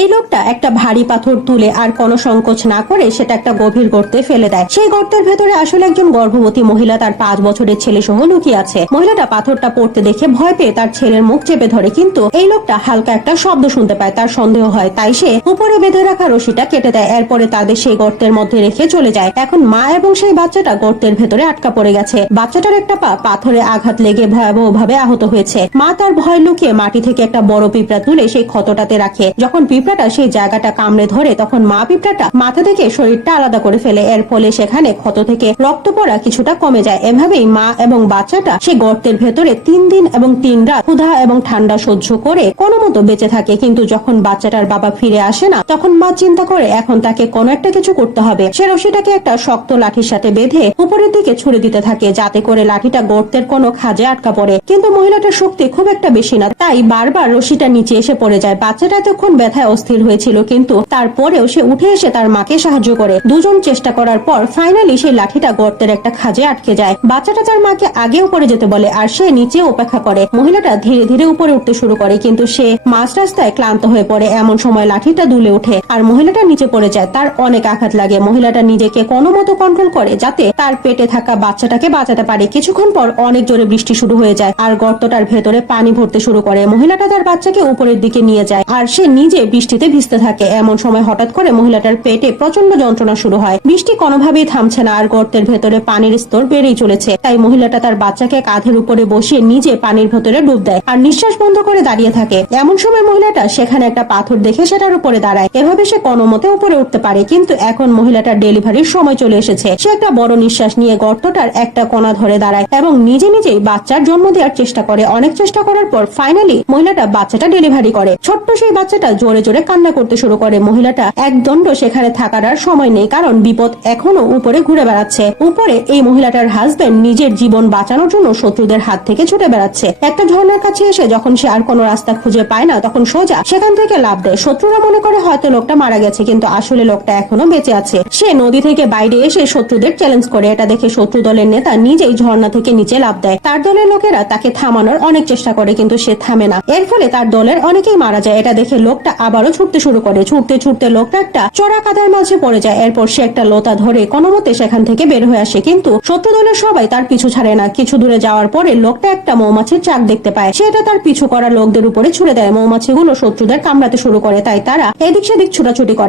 এই লোকটা একটা ভারী পাথর তুলে আর কোনো সংকোচ না করে সেটা একটা গভীর গর্তে ফেলে দেয়। সেই গর্তের ভেতরে আসলে একজন গর্ভবতী মহিলা তার 5 বছরের ছেলে সহ লুকিয়ে আছে। মহিলাটা পাথরটা পড়তে দেখে ভয় পেয়ে তার ছেলের মুখ চেপে ধরে, কিন্তু এই লোকটা হালকা একটা শব্দ শুনতে পায়। তার সন্দেহ হয়, তাই সে উপরে বেঁধে রাখা রশিটা কেটে দেয়। এরপরে তাদের সেই গর্তের মধ্যে রেখে চলে যায়। এখন মা এবং সেই বাচ্চাটা গর্তের ভেতরে আটকা পড়ে গেছে। বাচ্চাটার একটা পা পাথরে আঘাত লেগে ভয়াবহভাবে আহত হয়েছে। মা তার ভয় লুকিয়ে মাটি থেকে একটা বড় পিঁপড়া তুলে সেই ক্ষতটাতে রাখে। যখন পিঁপড়াটা সেই জায়গাটা কামড়ে ধরে তখন মা পিঁপড়াটা মাথা থেকে শরীরটা আলাদা করে ফেলে। এর ফলে সেখানে ক্ষত থেকে রক্ত পড়া কিছুটা কমে যায়। এভাবেই মা এবং বাচ্চাটা সেই গর্তের ভেতরে 3 দিন এবং 3 রাত ক্ষুধা এবং ঠান্ডা সহ্য করে কোনো মতো বেঁচে থাকে। কিন্তু যখন বাচ্চাটার বাবা ফিরে আসে না, তখন মা চিন্তা করে এখন তাকে কোনো একটা কিছু করতে হবে। সে রশিটাকে একটা শক্ত লাঠির সাথে বেঁধে উপরের দিকে ছুড়ে দিতে থাকে, যাতে করে লাঠিটা গর্তের কোনো খাঁজে আটকা পড়ে। কিন্তু মহিলাটার শক্তি খুব একটা বেশি না, তাই বারবার রশিটা নিচে এসে পড়ে যায়। বাচ্চাটা এতক্ষণ ব্যথায় অস্থির হয়েছিল, কিন্তু তারপরেও সে উঠে এসে তার মাকে সাহায্য করে। দুজন চেষ্টা করার পর ফাইনালি সেই লাঠিটা গর্তের একটা খাঁজে আটকে যায়। বাচ্চাটা তার মাকে আগে উপরে যেতে বলে আর সে নিচে অপেক্ষা করে। মহিলাটা ধীরে ধীরে উপরে উঠতে শুরু করে, কিন্তু সে মাঝ রাস্তায় ক্লান্ত হয়ে পড়ে। এমন সময় লাঠিটা দুলে ওঠে আর মহিলাটা নিচে পড়ে যায়। তার অনেক আঘাত লাগে। মহিলাটা নিজেকে কোনো মতো কন্ট্রোল করে যাতে তার পেটে থাকা বাচ্চাটাকে বাঁচাতে পারে। কিছুক্ষণ পর অনেক জোরে বৃষ্টি শুরু হয়ে যায় আর গর্তটার ভেতরে পানি ভরতে শুরু করে। মহিলাটা তার বাচ্চাকে উপরের দিকে নিয়ে যায় আর সে নিজে বৃষ্টিতে ভিজতে থাকে। এমন সময় হঠাৎ করে মহিলাটার পেটে প্রচন্ড যন্ত্রণা শুরু হয়। বৃষ্টি কোনোভাবেই থামছে না আর গর্তের ভেতরে পানির স্তর বেড়েই চলেছে। তাই মহিলাটা তার বাচ্চাকে কাঁধের উপরে বসিয়ে নিজে পানির ভেতরে ডুব দেয় আর নিঃশ্বাস বন্ধ করে দাঁড়িয়ে থাকে। এমন সময় মহিলাটা সেখানে একটা পাথর দেখে সেটার উপরে দাঁড়ায়। এভাবে সে কোনো মতে উপরে উঠতে পারে। কিন্তু এখন মহিলাটার ডেলিভারির সময় চলে এসেছে। সে একটা বড় নিঃশ্বাস নিয়ে গর্তটার একটা কোণা ধরে দাঁড়ায় এবং নিজে নিজেই বাচ্চার জন্ম দেওয়ার চেষ্টা করে। অনেক চেষ্টা করার পর ফাইনালি মহিলাটা বাচ্চাটা ডেলিভারি করে। ছোট্ট সেই বাচ্চাটা জোরে জোরে কান্না করতে শুরু করে। মহিলাটা একদণ্ড সেখানে থাকার আর সময় নেই, কারণ বিপদ এখনো উপরে ঘুরে বেড়াচ্ছে। উপরে এই মহিলাটার হাজবেন্ড নিজের জীবন বাঁচানোর জন্য শত্রুদের হাত থেকে ছুটে বেড়াচ্ছে। একটা ঝর্ণার কাছে এসে যখন সে আর কোনো রাস্তা খুঁজে পায় না, তখন সোজা সেখান থেকে লাফ দেয়। শত্রুরা মনে করে হয়তো লোকটা মারা গেছে, কিন্তু আসলে লোকটা এখনো বেঁচে আছে। সে নদী থেকে বাইরে এসে শত্রুদের চ্যালেঞ্জ করে। এটা দেখে শত্রু দলের নেতা নিজেই ঝর্ণা থেকে নিচে লাফ দেয়। তার দলের লোকেরা তাকে থামানোর অনেক চেষ্টা করে, কিন্তু সে থামে না। এর ফলে তার দলের অনেকেই মারা যায়। এটা দেখে লোকটা আবারও ছুটতে শুরু করে। ছুটতে ছুটতে লোকটা একটা চড়া কাদার মাঝে পড়ে যায়। এরপর সে একটা লোতা ধরে কোনো মতে সেখান থেকে বের হয়ে আসে, কিন্তু শত্রু দলের সবাই তার পিছু ছাড়ে না। কিছু দূরে যাওয়ার পরে লোকটা একটা মৌমাছির চাক দেখতে পায়। সেটা তার পিছু করা লোকদের উপরে ছুড়ে দেয়। মৌমাছিগুলো শত্রুদের কামড়াতে শুরু করে, তাই তারা এদিক সেদিক ছুটাছুটি করে।